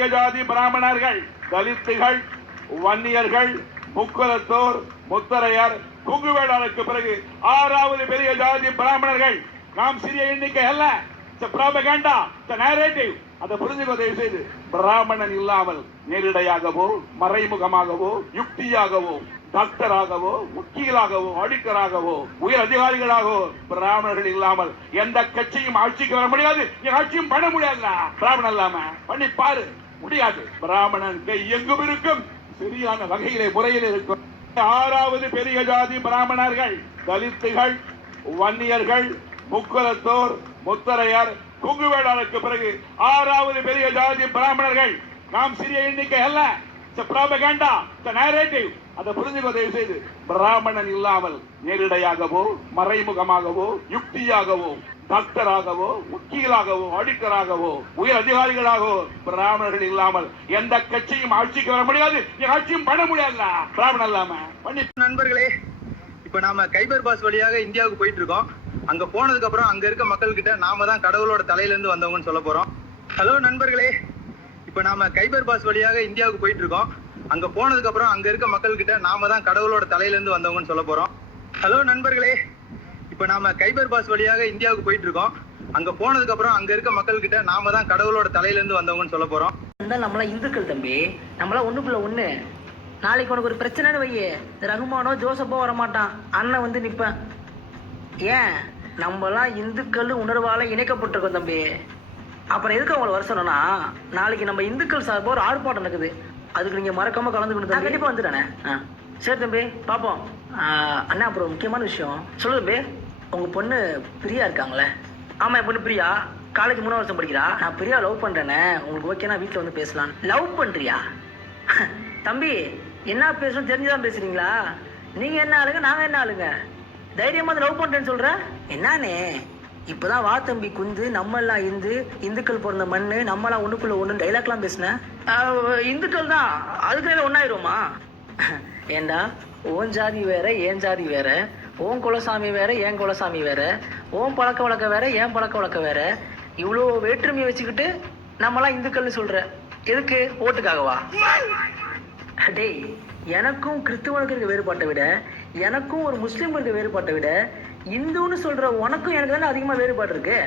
பெரிய ஜாதி பிராமணர்கள், தலித்துகள், வன்னியர்கள், முக்குலத்தோர், முத்தரையர், குங்குவேளாருக்கு பிறகு 6வது பெரிய ஜாதி பிராமணர்கள். நாம் சிறிய எண்ணிக்கை அல்ல. propaganda, the narrative. அதை புரிஞ்சுக்கோ தயவு செய்து. பிராமணன் இல்லாமல் நேரிடையாகவோ மறைமுகமாகவோ யுக்தியாகவோ டாக்டராகவோ வக்கீலாகவோ ஆடிட்டராகவோ உயர் அதிகாரிகளாகவோ பிராமணர்கள் இல்லாமல் எந்த கட்சியும் ஆட்சிக்கு வர முடியாது. ஆட்சியும் பண்ண முடியாதுடா பிராமணன் இல்லாம. பண்ணி பாரு, முடியாது. பிராமணன் கை எங்கும் இருக்கும், சரியான வகையிலே முறையில் இருக்கும். 6வது பெரிய ஜாதி பிராமணர்கள், தலித்துகள், வன்னியர்கள், முக்குலத்தோர், முத்தரையர், குங்குவேளாருக்கு பிறகு 6வது பெரிய ஜாதி பிராமணர்கள். நாம் சிறிய எண்ணிக்கை அல்ல. propaganda, the narrative. அதை புரிஞ்சுக்கோ தயவு செய்து. பிராமணன் இல்லாமல் நேரிடையாகவோ மறைமுகமாகவோ யுக்தியாகவோ டாக்டராகவோ வக்கீலாகவோ ஆடிட்டராகவோ உயர் அதிகாரிகளாகவோ பிராமணர்கள் இல்லாமல் எந்த கட்சியும் ஆட்சிக்கு வர முடியாது. ஆட்சியும் பண்ண முடியாதுடா பிராமணன் இல்லாம. பண்ணி நண்பர்களே, இப்ப நாம கைபர் பாஸ் வழியாக இந்தியாவுக்கு போயிட்டு இருக்கோம். அங்க போனதுக்கு அப்புறம் அங்க இருக்க மக்கள் கிட்ட நாம தான் கடவுளோட தலையில இருந்து வந்தவங்கன்னு சொல்ல போறோம். ஹலோ நண்பர்களே, இப்ப நாம கைபர் பாஸ் வழியாக இந்தியாவுக்கு போயிட்டு இருக்கோம். அங்க போனதுக்கு அப்புறம் அங்க இருக்க மக்கள் கிட்ட நாம தான் கடவுளோட தலையில இருந்து வந்தவங்கன்னு சொல்ல போறோம். ஹலோ நண்பர்களே, இப்ப நாம கைபர் பாஸ் வழியாக இந்தியாவுக்கு போயிட்டு இருக்கோம். அங்க போனதுக்கு அப்புறம் அங்க இருக்க மக்கள் கிட்ட நாம தான் கடவுளோட தலையில இருந்து வந்தவங்கன்னு சொல்ல போறோம். நம்மள இந்துக்கள் தம்பி, நம்மள ஒண்ணுக்குள்ள ஒண்ணு. நாளைக்கு உனக்கு ஒரு பிரச்சனைன்னு வையே, ரகுமானோ ஜோசப்போ வரமாட்டான், அண்ணன் வந்து நிப்பேன். ஏன் நம்மலாம் இந்துக்கள் உணர்வால இணைக்கப்பட்டிருக்கோம் தம்பி. அப்புறம் எதுக்கு அவங்களை வர சொன்னா, நாளைக்கு நம்ம இந்துக்கள் சார்பாக ஒரு ஆர்ப்பாட்டம் நடக்குது, அதுக்கு நீங்க மறக்காம கலந்துக்கணும். கண்டிப்பா வந்துட்டானே. சரி தம்பி, பாப்போம். அண்ணா, அப்புறம் முக்கியமான விஷயம் சொல்லு தம்பி. உங்க பொண்ணு பிரியா இருக்காங்களே? ஆமா, என் பொண்ணு பிரியா காலேஜ் 3 வருஷம் படிக்கிறா. நான் பிரியா லவ் பண்றேனே, உங்களுக்கு ஓகேனா வீட்டுல வந்து பேசலாம். லவ் பண்றியா தம்பி? என்ன பேசணும் தெரிஞ்சுதான் பேசுறீங்களா? நீங்க என்ன ஆளுங்க, நாங்க என்ன ஆளுங்க? தைரியமா லவ் பண்றேன்னு சொல்ற என்னானே? இப்பதான் வா தம்பி குந்து, நம்ம எல்லாம் இந்துக்கள் பிறந்த மண்ணு, நம்ம எல்லாம் ஒண்ணுக்குள்ள ஒண்ணு டைலாக்லாம் பேசின இந்துக்கள் தான், அதுக்கு ஒன்னாயிருமா? ஏண்டா, ஓன் ஜாதி வேற ஏன் ஜாதி வேற, ஓன் குலசாமி வேற ஏன் குலசாமி வேற, ஓன் பழக்க வழக்கம் வேற ஏன் பழக்க வழக்கம் வேற, இவ்வளோ வேற்றுமையை வச்சுக்கிட்டு நம்மலாம் இந்துக்கள்னு சொல்ற. எதுக்கு? ஓட்டுக்காகவா? டேய், எனக்கும் கிறிஸ்துவனுக்கு இருக்க வேறுபாட்டை விட, எனக்கும் ஒரு முஸ்லீம் இருக்க வேறுபாட்டை விட, இந்துன்னு சொல்ற உனக்கும் எனக்கு தானே அதிகமா வேறுபாடு இருக்கு.